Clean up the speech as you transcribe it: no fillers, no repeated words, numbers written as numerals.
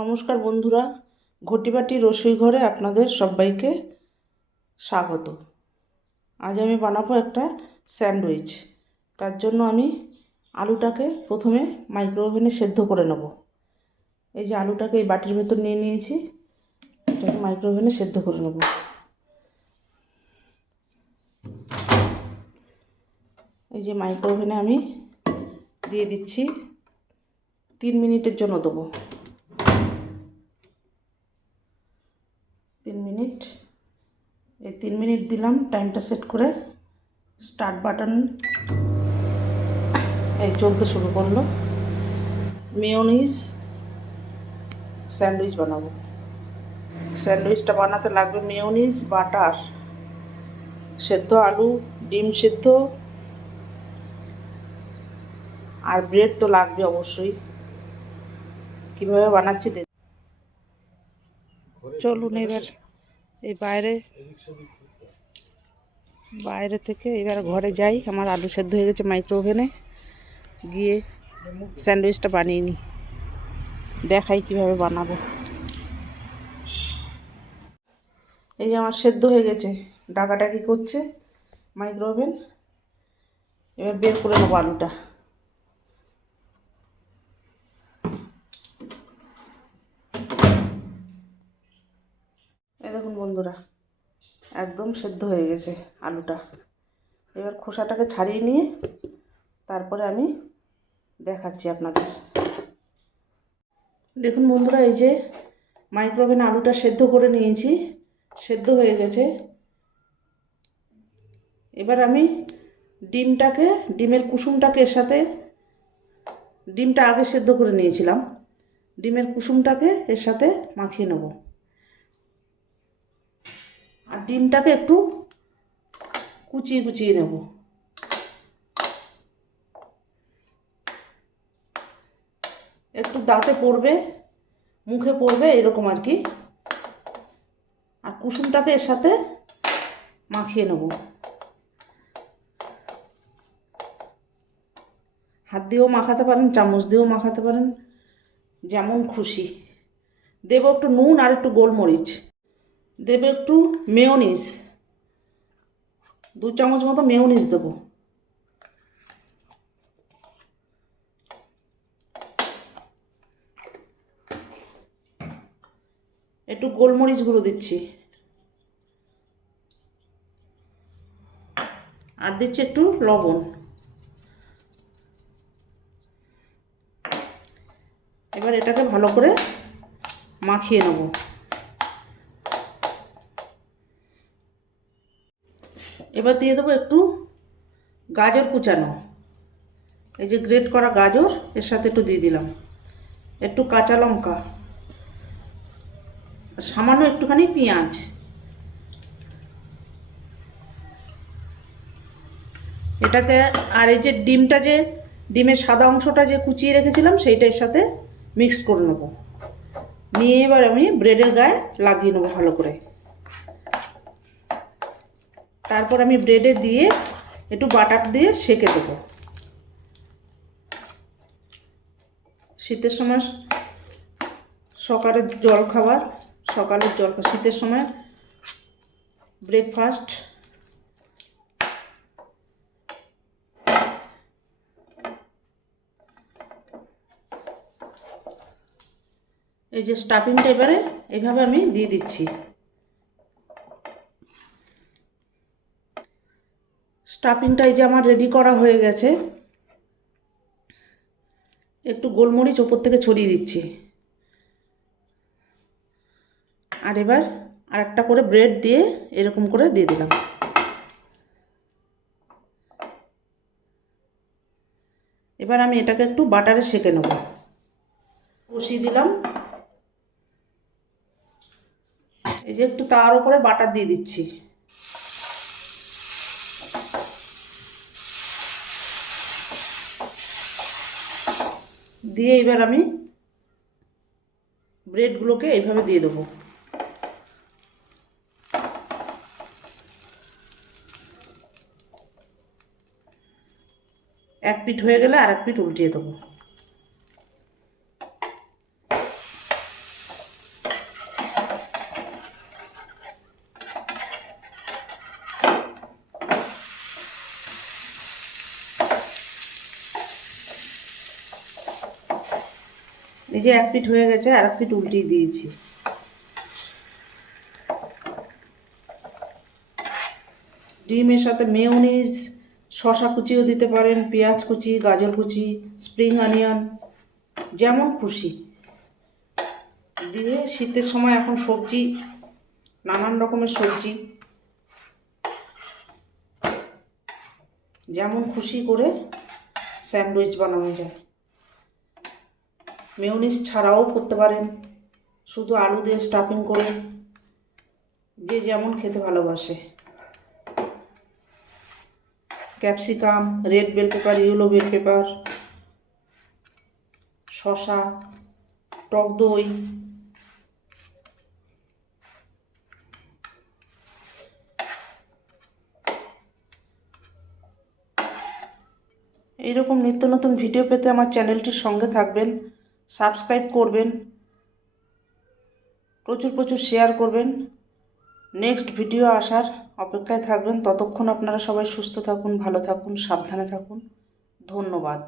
নমস্কার বন্ধুরা, ঘটি বাটির রসুই ঘরে আপনাদের সবাইকে স্বাগত। আজ আমি বানাবো একটা স্যান্ডউইচ। তার জন্য আমি আলুটাকে প্রথমে মাইক্রো ওভেনে সেদ্ধ করে নেব। এই যে আলুটাকে এই বাটির ভেতর নিয়ে নিয়েছি, এটাকে মাইক্রো ওভেনে সেদ্ধ করে নেব। এই যে মাইক্রো ওভেনে আমি দিয়ে দিচ্ছি, 3 মিনিটের জন্য দেবো। 3 মিনিট, এই 3 মিনিট দিলাম। টাইমটা সেট করে স্টার্ট বাটন এই চলতে শুরু করলো। মেয়োনিজ স্যান্ডউইচ বানাবো। স্যান্ডউইচটা বানাতে লাগবে মেয়োনিজ, বাটার, সেদ্ধ আলু, ডিম সেদ্ধ আর ব্রেড তো লাগবে অবশ্যই। কিভাবে বানাচ্ছি দেখ। চলুন এবার এই বাইরে থেকে এবার ঘরে যাই। আমার আলু সেদ্ধ হয়ে গেছে মাইক্রো ওভেনে, গিয়ে স্যান্ডউইচটা বানিয়ে নিই, দেখাই কিভাবে বানাবো। এই যে আমার সেদ্ধ হয়ে গেছে, ডাকাডাকি করছে মাইক্রো ওভেন। এবার বের করে নেবো আলুটা। এই দেখুন বন্ধুরা, একদম সেদ্ধ হয়ে গেছে আলুটা। এবার খোসাটাকে ছাড়িয়ে নিয়ে তারপরে আমি দেখাচ্ছি আপনাদের। দেখুন বন্ধুরা, এই যে মাইক্রো ওভেনে আলুটা সেদ্ধ করে নিয়েছি, সেদ্ধ হয়ে গেছে। এবার আমি ডিমের কুসুমটাকে এর সাথে, ডিমটা আগে সেদ্ধ করে নিয়েছিলাম, ডিমের কুসুমটাকে এর সাথে মাখিয়ে নেব। আর ডিমটাকে একটু কুচিয়ে কুচিয়ে নেব। একটু দাঁতে পড়বে, মুখে পড়বে, এরকম আর কি। আর কুসুমটাকে এর সাথে মাখিয়ে নেব। হাত দিয়েও মাখাতে পারেন, চামচ দিয়েও মাখাতে পারেন, যেমন খুশি। দেব একটু নুন আর একটু গোলমরিচ, দেব একটু মেয়োনিজ, 2 চামচ মতো মেয়োনিজ দেবো। একটু গোলমরিচ গুঁড়ো দিচ্ছি, আর দিচ্ছি একটু লবণ। এবার এটাকে ভালো করে মাখিয়ে নেব। এবার দিয়ে দেবো একটু গাজর কুচানো, এই যে গ্রেট করা গাজর এর সাথে একটু দিয়ে দিলাম, একটু কাঁচা লঙ্কা, সামান্য একটুখানি পেঁয়াজ। এটাকে, আর এই যে ডিমের সাদা অংশটা যে কুচিয়ে রেখেছিলাম সেইটা এর সাথে মিক্স করে নেব। নিয়ে এবার আমি ব্রেডের গায়ে লাগিয়ে নেবো ভালো করে। তারপর আমি ব্রেডে দিয়ে একটু বাটার দিয়ে সেঁকে দেবো। শীতের সময় শীতের সময় ব্রেকফাস্ট। এই যে স্টাফিংটা এবারে এইভাবে আমি দিয়ে দিচ্ছি। স্টাফিংটা এই যে আমার রেডি করা হয়ে গেছে। একটু গোলমরিচ ওপর থেকে ছড়িয়ে দিচ্ছি। আর এবার আরেকটা করে ব্রেড দিয়ে এরকম করে দিয়ে দিলাম। এবার আমি এটাকে একটু বাটারে সেঁকে নেব। বসিয়ে দিলাম। এই যে একটু তার উপরে বাটার দিয়ে দিচ্ছি। দিয়ে এবার আমি ব্রেডগুলোকে এইভাবে দিয়ে দেবো। এক পিঠ হয়ে গেলে আর এক পিঠ উল্টিয়ে দেবো। এই যে 1 পিঠ হয়ে গেছে, আর 1 পিঠ উল্টিয়ে দিয়েছি। ডিমের সাথে মেয়োনিজ, শসা কুচিও দিতে পারেন, পেঁয়াজ কুচি, গাজর কুচি, স্প্রিং অনিয়ন, যেমন খুশি দিয়ে। শীতের সময় এখন সবজি, নানান রকমের সবজি, যেমন খুশি করে স্যান্ডউইচ বানানো যায়। মেয়োনিজ ছাড়াও করতে পারেন, শুধু আলু দিয়ে স্টাফিং করে, যে যেমন খেতে ভালোবাসে। Capsicum, red bell pepper, yellow bell pepper, শসা, টক দই, এইরকম নিত্য নতুন ভিডিও পেতে আমার চ্যানেলটির সঙ্গে থাকবেন, সাবস্ক্রাইব করবেন, প্রচুর প্রচুর শেয়ার করবেন। নেক্সট ভিডিও আসার অপেক্ষায় থাকবেন। ততক্ষণ আপনারা সবাই সুস্থ থাকুন, ভালো থাকুন, সাবধানে থাকুন। ধন্যবাদ।